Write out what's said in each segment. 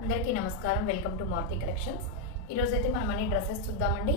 అందరికీ నమస్కారం. Welcome to Maruti collections. ఈరోజు అయితే మనం అన్ని డ్రెస్సెస్ చూద్దామండి.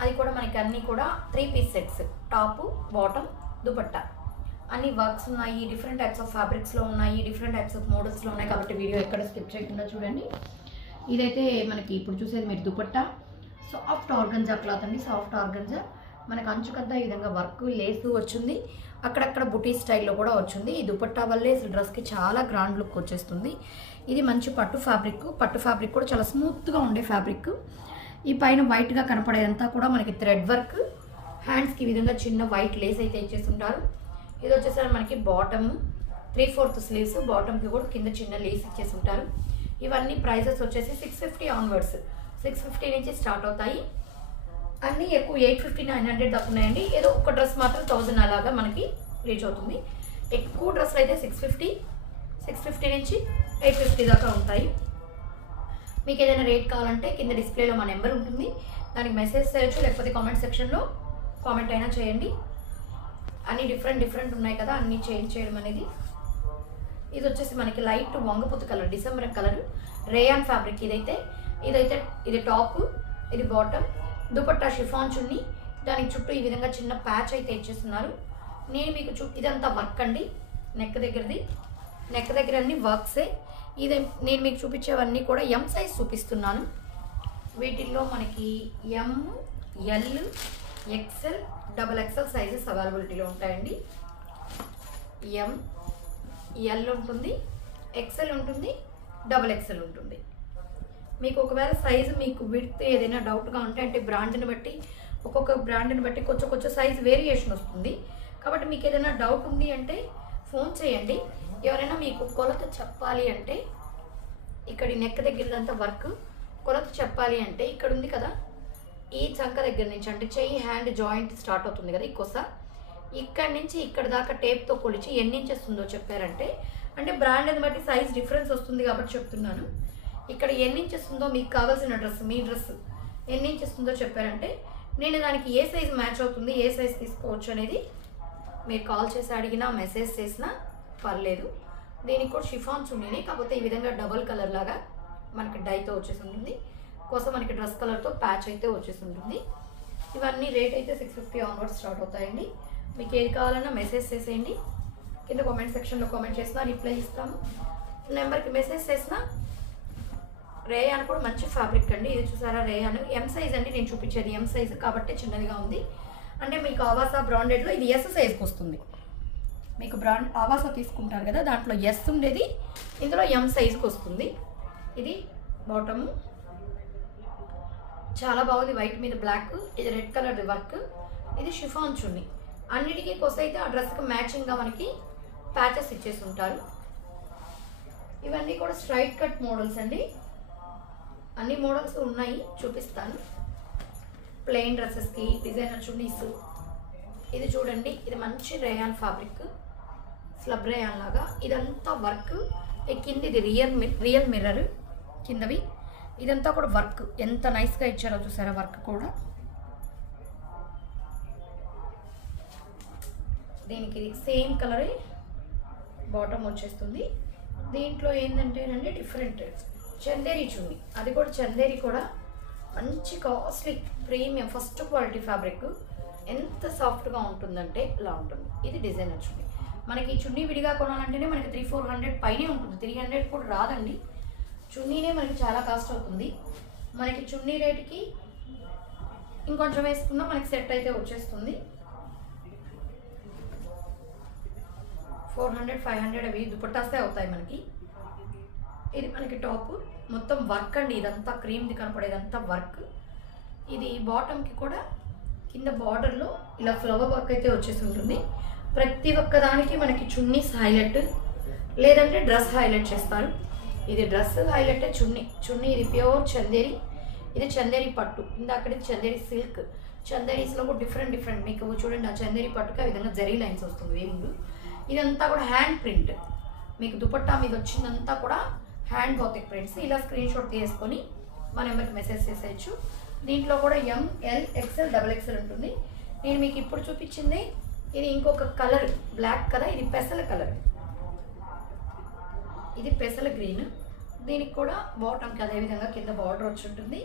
అది కూడా మనకి అన్నీ కూడా 3 piece sets, top, bottom, dupatta అన్ని వర్క్స్ ఉన్నాయి. డిఫరెంట్ టైప్స్ ఆఫ్ ఫ్యాబ్రిక్స్లో ఉన్నాయి, డిఫరెంట్ టైప్స్ ఆఫ్ మోడల్స్లో ఉన్నాయి. కాబట్టి వీడియో ఎక్కడ స్కిప్ చేయకుండా చూడండి. ఇదైతే మనకి ఇప్పుడు చూసేది మీరు దుపట్టా, సాఫ్ట్ ఆర్గంజా క్లాత్ అండి. సాఫ్ట్ ఆర్గంజా మనకు అంచుకంతా ఈ విధంగా వర్క్ లేసు వచ్చింది, అక్కడక్కడ బుటీ స్టైల్లో కూడా వచ్చింది. ఈ దుపట్టా వల్లే అసలు డ్రెస్కి చాలా గ్రాండ్ లుక్ వచ్చేస్తుంది. ఇది మంచి పట్టు ఫ్యాబ్రిక్ కూడా చాలా స్మూత్గా ఉండే ఫ్యాబ్రిక్. ఈ పైన వైట్గా కనపడేదంతా కూడా మనకి థ్రెడ్ వర్క్. హ్యాండ్స్కి ఈ విధంగా చిన్న వైట్ లేస్ అయితే ఇచ్చేస్తుంటారు. ఇది వచ్చేసరికి మనకి బాటమ్ 3/4 స్లీవ్స్, బాటమ్కి కూడా కింద చిన్న లేస్ ఇచ్చేసి ఉంటారు. ఇవన్నీ ప్రైసెస్ వచ్చేసి 650 ఆన్వర్డ్స్, 650 నుంచి స్టార్ట్ అవుతాయి. అన్నీ ఎక్కువ 850, 900 దాకా ఉన్నాయండి. ఏదో ఒక డ్రెస్ మాత్రం 1000 అలాగా మనకి రీచ్ అవుతుంది. ఎక్కువ డ్రెస్లు అయితే 650 నుంచి 850 దాకా ఉంటాయి. మీకు ఏదైనా రేట్ కావాలంటే కింద డిస్ప్లేలో మా నెంబర్ ఉంటుంది, దానికి మెసేజ్ చేయొచ్చు, లేకపోతే కామెంట్ సెక్షన్లో కామెంట్ అయినా చేయండి. అన్నీ డిఫరెంట్ ఉన్నాయి కదా, అన్నీ చేంజ్ చేయడం అనేది. ఇది వచ్చేసి మనకి లైట్ వంగపుత్తు colour, December colour, rayon fabric. ఇది టాప్, ఇది బాటమ్, దుపట్టా షిఫాన్ చున్నీ, దానికి చుట్టూ ఈ విధంగా చిన్న ప్యాచ్ అయితే ఇచ్చేస్తున్నారు. నేను మీకు ఇదంతా వర్క్ అండి. నెక్ దగ్గర అన్ని వర్క్సే. నేను మీకు చూపించేవన్నీ కూడా ఎం సైజ్ చూపిస్తున్నాను. వీటిల్లో మనకి ఎం, ఎల్, ఎక్సెల్, XXL సైజెస్ అవైలబిలిటీలో ఉంటాయండి. ఎం, ఎల్ ఉంటుంది, ఎక్సెల్ ఉంటుంది, XXL ఉంటుంది. మీకు ఒకవేళ సైజు మీకు విడ్త్ ఏదైనా డౌట్గా ఉంటే, అంటే ఒక్కొక్క బ్రాండ్ని బట్టి కొంచెం సైజ్ వేరియేషన్ వస్తుంది. కాబట్టి మీకు ఏదైనా డౌట్ ఉంది అంటే ఫోన్ చేయండి. ఎవరైనా మీకు కొలత చెప్పాలి అంటే, ఇక్కడ నెక్ దగ్గరదంతా వర్క్ కొలత చెప్పాలి అంటే ఇక్కడ ఉంది కదా, ఈ చంక దగ్గర నుంచి అంటే చెయ్యి హ్యాండ్ జాయింట్ స్టార్ట్ అవుతుంది కదా, ఈ కొస, ఇక్కడ నుంచి ఇక్కడ దాకా టేప్తో కొలిచి ఎన్ని ఇంచెస్ ఉందో చెప్పారంటే, అంటే బ్రాండ్ని బట్టి సైజ్ డిఫరెన్స్ వస్తుంది కాబట్టి చెప్తున్నాను. ఇక్కడ ఎన్ని ఇంచెస్ ఉందో మీకు కావాల్సిన డ్రెస్, మీ డ్రెస్ ఎన్ని ఇంచెస్ ఉందో చెప్పారంటే, నేను దానికి ఏ సైజ్ మ్యాచ్ అవుతుంది, ఏ సైజ్ తీసుకోవచ్చు అనేది మీరు కాల్ చేసి అడిగినా మెసేజ్ చేసినా పర్లేదు. దీనికి కూడా షిఫాన్ చున్నీనే, కాకపోతే ఈ విధంగా డబల్ కలర్ లాగా మనకి డైతో వచ్చేసి ఉంటుంది. కోసం మనకి డ్రెస్ కలర్తో ప్యాచ్ అయితే వచ్చేసి ఉంటుంది. ఇవన్నీ రేట్ అయితే 650 ఆన్వర్డ్స్ స్టార్ట్ అవుతాయండి. మీకు ఏది కావాలన్నా మెసేజ్ చేసేయండి. కింద కామెంట్ సెక్షన్లో కామెంట్ చేసినా రిప్లై ఇస్తాము. నెంబర్కి మెసేజ్ చేసినా. రేయాన్ కూడా మంచి ఫ్యాబ్రిక్ అండి. ఇది చూసారా, రేయాన్ ఎం సైజ్ అండి. నేను చూపించేది ఎం సైజ్ కాబట్టి చిన్నదిగా ఉంది. అంటే మీకు ఆవాసా బ్రాండెడ్లో ఇది ఎస్ సైజ్కి వస్తుంది. మీకు బ్రాండ్ ఆవాసా తీసుకుంటారు కదా, దాంట్లో ఎస్ ఉండేది, ఇందులో ఎం సైజ్కి వస్తుంది. ఇది బాటము, చాలా బాగుంది, వైట్ మీద బ్లాక్. ఇది రెడ్ కలర్ వర్క్. ఇది షిఫాన్ చున్నీ. అన్నిటికీ కొస అయితే ఆ డ్రెస్కి మ్యాచింగ్గా మనకి ప్యాచెస్ ఇచ్చేసి ఉంటారు. ఇవన్నీ కూడా స్ట్రైట్ కట్ మోడల్స్ అండి. అన్ని మోడల్స్ ఉన్నాయి, చూపిస్తాను. ప్లెయిన్ డ్రెస్సెస్కి డిజైనర్ చున్నీస్. ఇది చూడండి, ఇది మంచి రేయాన్ ఫ్యాబ్రిక్, స్లబ్ రేయాన్ లాగా. ఇదంతా వర్క్. కింద ఇది రియల్ మిర్రర్ కిందవి. ఇదంతా కూడా వర్క్ ఎంత నైస్గా ఇచ్చారో చూసారా, వర్క్ కూడా. దీనికి సేమ్ కలరే బాటమ్ వచ్చేస్తుంది. దీంట్లో ఏంటంటేనండి డిఫరెంట్ చందేరి చున్నీ. అది కూడా చందేరి కూడా మంచి costly premium first quality fabric. ఎంత సాఫ్ట్గా ఉంటుందంటే ఇలా ఉంటుంది. ఇది డిజైనర్ చున్నీ. మనకి ఈ చున్నీ విడిగా కొనాలంటేనే మనకి 300-400 పైనే ఉంటుంది. 300 కూడా రాదండి. చున్నీనే మనకి చాలా కాస్ట్ అవుతుంది. మనకి చున్నీ రేటుకి ఇంకొంచెం వేసుకున్నా మనకి సెట్ అయితే వచ్చేస్తుంది. 400-500 అవి దుపట్టాస్తే అవుతాయి మనకి. ఇది మనకి టాప్, మొత్తం వర్క్ అండి. ఇదంతా క్రీమ్ది కనపడేదంతా వర్క్. ఇది బాటమ్కి కూడా కింద బార్డర్లో ఇలా ఫ్లవర్ వర్క్ అయితే వచ్చేసి ఉంటుంది. ప్రతి ఒక్కదానికి మనకి చున్నీస్ హైలైట్, లేదంటే డ్రెస్ హైలైట్ చేస్తారు. ఇది డ్రెస్ హైలైట్, చున్నీ ఇది ప్యూర్ చందేరి. ఇది చందేరి పట్టు. ఇందాకది చందేరి సిల్క్. చందేరీస్లో కూడా డిఫరెంట్ మీకు చూడండి, ఆ చందేరి పట్టుకి ఆ విధంగా జరీ లైన్స్ వస్తుంది వేములు. ఇదంతా కూడా హ్యాండ్ ప్రింట్. మీకు దుపట్టా మీద వచ్చిందంతా కూడా హ్యాండ్ బాతిక్ ప్రింట్స్. ఇలా స్క్రీన్ షాట్ తీసుకొని మా నెంబర్కి మెసేజ్ చేసేయచ్చు. దీంట్లో కూడా ఎం, ఎల్, ఎక్సెల్, XXL ఉంటుంది. నేను మీకు ఇప్పుడు చూపించింది ఇది ఇంకొక కలర్, బ్లాక్ కదా, ఇది పెసల కలర్. ఇది పెసల గ్రీన్. దీనికి కూడా బాటమ్కి అదేవిధంగా కింద బార్డర్ వచ్చి ఉంటుంది.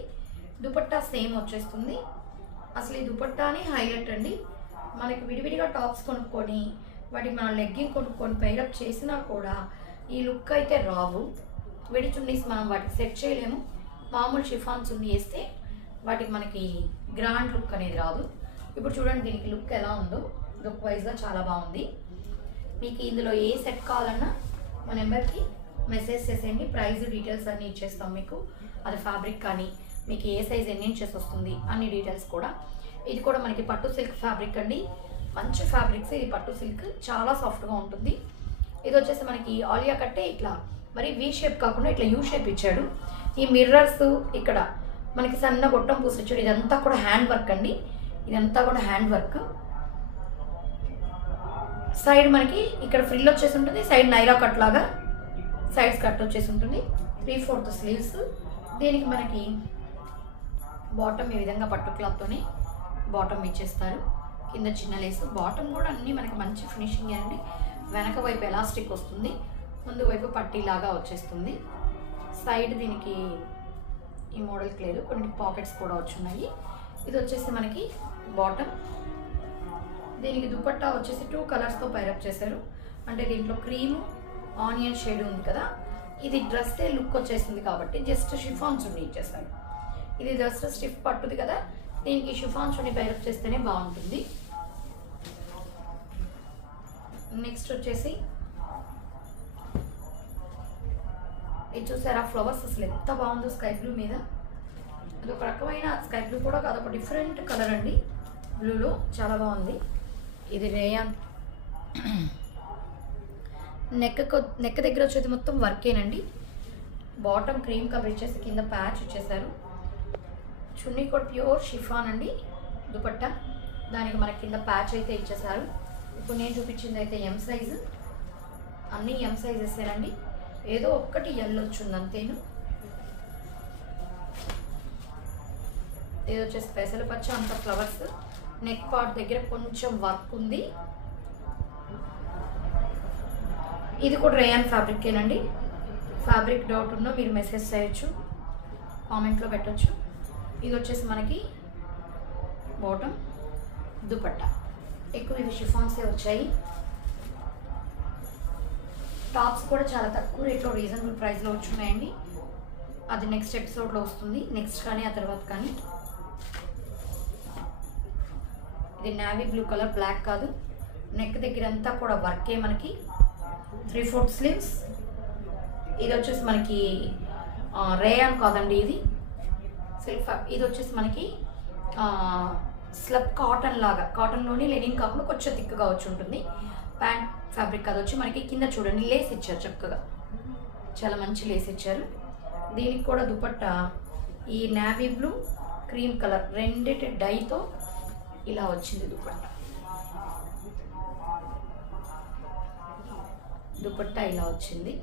దుపట్టా సేమ్ వచ్చేస్తుంది. అసలు ఈ దుపట్టాని హైలైట్ అండి. మనకి విడివిడిగా టాప్స్ కొనుక్కొని వాటికి మనం లెగ్గింగ్ కొనుక్కొని పైరప్ చేసినా కూడా ఈ లుక్ అయితే రావు. విడి చున్నీస్ మనం వాటికి సెట్ చేయలేము. మామూలు షిఫాన్ చున్నీ వేస్తే వాటికి మనకి గ్రాండ్ లుక్ అనేది రాదు. ఇప్పుడు చూడండి దీనికి లుక్ ఎలా ఉందో, లుక్ వైజ్గా చాలా బాగుంది. మీకు ఇందులో ఏ సెట్ కావాలన్నా మా నెంబర్కి మెసేజ్ చేసేయండి. ప్రైస్ డీటెయిల్స్ అన్నీ ఇచ్చేస్తాం మీకు. అది ఫ్యాబ్రిక్ కానీ మీకు ఏ సైజ్ ఎన్ని ఇంచెస్ వస్తుంది అన్ని డీటెయిల్స్ కూడా. ఇది కూడా మనకి పట్టు సిల్క్ ఫ్యాబ్రిక్ అండి. మంచి ఫ్యాబ్రిక్స్. ఇది పట్టు సిల్క్ చాలా సాఫ్ట్గా ఉంటుంది. ఇది వచ్చేసి మనకి ఆలియా కట్టే ఇట్లా మరి వీ షేప్ కాకుండా ఇట్లా యూ షేప్ ఇచ్చాడు. ఈ మిర్రర్స్ ఇక్కడ మనకి సన్న గొట్టం పూసి ఇచ్చాడు. ఇదంతా కూడా హ్యాండ్ వర్క్ అండి. ఇదంతా కూడా హ్యాండ్ వర్క్. సైడ్ మనకి ఇక్కడ ఫ్రిల్ వచ్చేసి ఉంటుంది. సైడ్ నైరా కట్ లాగా సైడ్స్ కట్ వచ్చేసి ఉంటుంది. 3/4 స్లీవ్స్. దీనికి మనకి బాటమ్ ఈ విధంగా పట్టు క్లాత్తోనే బాటమ్ ఇచ్చేస్తారు. కింద చిన్న లేసు. బాటమ్ కూడా అన్నీ మనకి మంచి ఫినిషింగ్ అండి. వెనక వైపు ఎలాస్టిక్ వస్తుంది, ముందు వైపు పట్టీలాగా వచ్చేస్తుంది. సైడ్ దీనికి ఈ మోడల్కి లేదు, కొన్ని పాకెట్స్ కూడా వచ్చున్నాయి. ఇది వచ్చేసి మనకి బాటమ్. దీనికి దుపట్టా వచ్చేసి 2 కలర్స్తో పైరప్ చేశారు. అంటే దీంట్లో క్రీము ఆనియన్ షేడ్ ఉంది కదా, ఇది డ్రెస్సే లుక్ వచ్చేసింది కాబట్టి జస్ట్ షిఫాన్ చున్నీ ఇచ్చేసారు. ఇది జస్ట్ స్టిఫ్ పట్టుది కదా, దీనికి షిఫాన్ చున్నీ పైరప్ చేస్తేనే బాగుంటుంది. నెక్స్ట్ వచ్చేసి ఇది చూసారా ఫ్లవర్స్ అసలు ఎంత బాగుందో స్కై బ్లూ మీద. అది ఒక రకమైన స్కై బ్లూ కూడా కాదు, ఒక డిఫరెంట్ కలర్ అండి. బ్లూలో చాలా బాగుంది. ఇది రేయాన్. నెక్ దగ్గర వచ్చేది మొత్తం వర్కేనండి. బాటమ్ క్రీమ్ కలర్ ఇచ్చేసి కింద ప్యాచ్ ఇచ్చేసారు. చున్నీ కూడా ప్యూర్ షిఫాన్ అండి. దుపట్టా దానికి మనకి కింద ప్యాచ్ అయితే ఇచ్చేసారు. ఇప్పుడు నేను చూపించింది అయితే ఎం సైజు, అన్నీ ఎం సైజ్ వేసారండి. ఏదో ఒక్కటి ఎల్ వచ్చింది అంతేను. ఇది వచ్చేసి పెసలు పచ్చ అంత ఫ్లవర్స్. నెక్ పార్ట్ దగ్గర కొంచెం వర్క్ ఉంది. ఇది కూడా రేయాన్ ఫ్యాబ్రికేనండి. ఫ్యాబ్రిక్ డౌట్ ఉన్నా మీరు మెసేజ్ చేయొచ్చు, కామెంట్లో పెట్టచ్చు. ఇది వచ్చేసి మనకి బాటమ్, దుపట్టా. ఎక్కువ ఇవి షిఫాన్సే వచ్చాయి. టాప్స్ కూడా చాలా తక్కువ రేట్లో రీజనబుల్ ప్రైస్లో వచ్చున్నాయండి. అది నెక్స్ట్ ఎపిసోడ్లో వస్తుంది, నెక్స్ట్ కానీ ఆ తర్వాత కానీ. ఇది నావీ బ్లూ కలర్, బ్లాక్ కాదు. నెక్ దగ్గర అంతా కూడా వర్కే మనకి. 3/4 స్లీవ్స్. ఇది వచ్చేసి మనకి రేయాన్ కాదండి, ఇది సిల్క్. ఇది వచ్చేసి మనకి స్లబ్ కాటన్ లాగా, కాటన్లోని లెనిన్ కాకుండా కొంచెం థిక్గా వచ్చి ఉంటుంది. ప్యాంట్ ఫ్యాబ్రిక్ అది వచ్చి మనకి కింద చూడండి లేస్ ఇచ్చారు, చక్కగా చాలా మంచి లేస్ ఇచ్చారు. దీనికి కూడా దుపట్టా ఈ నావీ బ్లూ క్రీమ్ కలర్ రెండిటి డైతో ఇలా వచ్చింది దుపట్టా. దుపట్టా ఇలా వచ్చింది.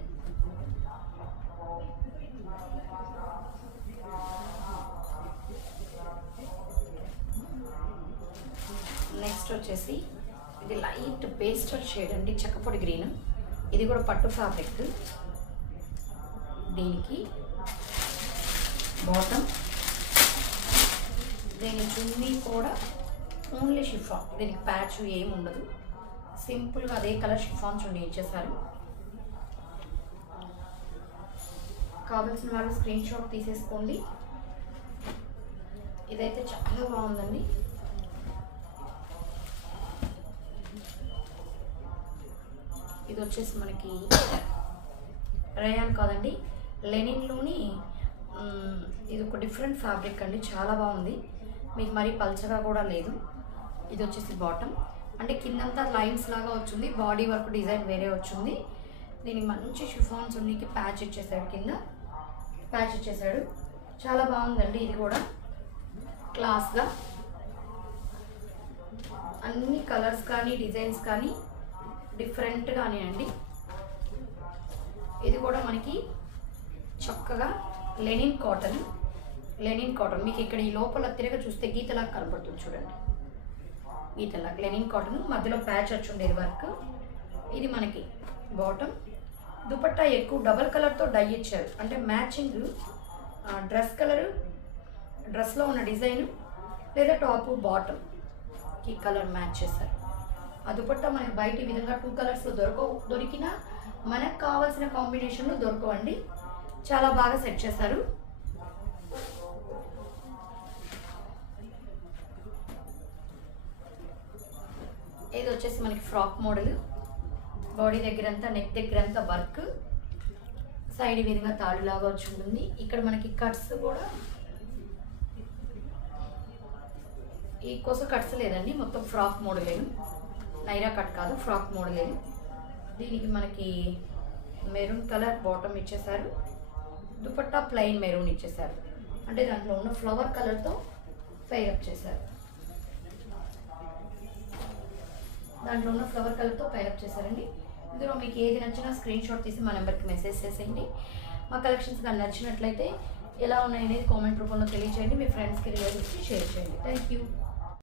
నెక్స్ట్ వచ్చేసి ఇది లైట్ పేస్టల్ షేడ్ అండి, చెక్కపొడి గ్రీన్. ఇది కూడా పట్టు ఫ్యాబ్రిక్. దీనికి బాటమ్, దీని చున్నీ కూడా ఓన్లీ షిఫాన్. దీనికి ప్యాచ్ ఏమి ఉండదు, సింపుల్గా అదే కలర్ షిఫాన్ చున్నీ ఇచ్చేసారు. కావాల్సిన వాళ్ళు స్క్రీన్ షాట్ తీసేసుకోండి. ఇదైతే చాలా బాగుందండి. ఇది వచ్చేసి మనకి రేయాన్ కాదండి, లెనిన్లోని ఇది ఒక డిఫరెంట్ ఫ్యాబ్రిక్ అండి, చాలా బాగుంది. మీకు మరీ పల్చగా కూడా లేదు. ఇది వచ్చేసి బాటమ్, అంటే కిందంతా లైన్స్ లాగా వచ్చింది, బాడీ వర్క్ డిజైన్ వేరే వచ్చింది. దీనికి మంచి షిఫాన్ చున్నీకి ప్యాచ్ ఇచ్చేసాడు, కింద ప్యాచ్ ఇచ్చేసాడు. చాలా బాగుందండి. ఇది కూడా క్లాస్గా అన్ని కలర్స్ కానీ డిజైన్స్ కానీ డిఫరెంట్గానే అండి. ఇది కూడా మనకి చక్కగా లెనిన్ కాటన్. లెనిన్ కాటన్ మీకు ఇక్కడ ఈ లోపల తిరగ చూస్తే గీతలాగా కనపడుతుంది చూడండి, గీతలాగా లెనిన్ కాటన్. మధ్యలో ప్యాచ్ వచ్చి ఉండేది వర్క్. ఇది మనకి బాటమ్, దుపట్టా ఎక్కువ డబల్ కలర్తో డై ఇచ్చారు, అంటే మ్యాచింగ్ డ్రెస్ కలరు, డ్రెస్లో ఉన్న డిజైను లేదా టాపు బాటమ్కి కలర్ మ్యాచ్ చేశారు. ఆ దుపట్టా మనకి బయట ఈ విధంగా 2 కలర్స్ దొరికినా మనకు కావాల్సిన కాంబినేషన్లో దొరకవండి. చాలా బాగా సెట్ చేశారు. ఇది వచ్చేసి మనకి ఫ్రాక్ మోడల్, బాడీ దగ్గరంతా నెక్ దగ్గరంతా వర్క్, సైడ్ ఈ విధంగా తాడులాగా వచ్చి ఉంటుంది. ఇక్కడ మనకి కట్స్ కూడా ఈ కోసం కట్స్ లేదండి, మొత్తం ఫ్రాక్ మోడలేను, నైరా కట్ కాదు, ఫ్రాక్ మోడలేను. దీనికి మనకి మెరూన్ కలర్ బాటమ్ ఇచ్చేసారు, దుపట్టా ప్లెయిన్ మెరూన్ ఇచ్చేసారు, అంటే దాంట్లో ఉన్న ఫ్లవర్ కలర్తో పైరప్ చేశారు. దాంట్లో ఉన్న ఫ్లవర్ కలర్తో పైరప్ చేశారండి. ఇందులో మీకు ఏది నచ్చినా స్క్రీన్ షాట్ తీసి మా నెంబర్కి మెసేజ్ చేసేయండి. మా కలెక్షన్స్ కానీ నచ్చినట్లయితే ఎలా ఉన్నాయనేది కామెంట్ రూపంలో తెలియజేయండి. మీ ఫ్రెండ్స్కి రిలేటివ్స్కి షేర్ చేయండి. Thank you.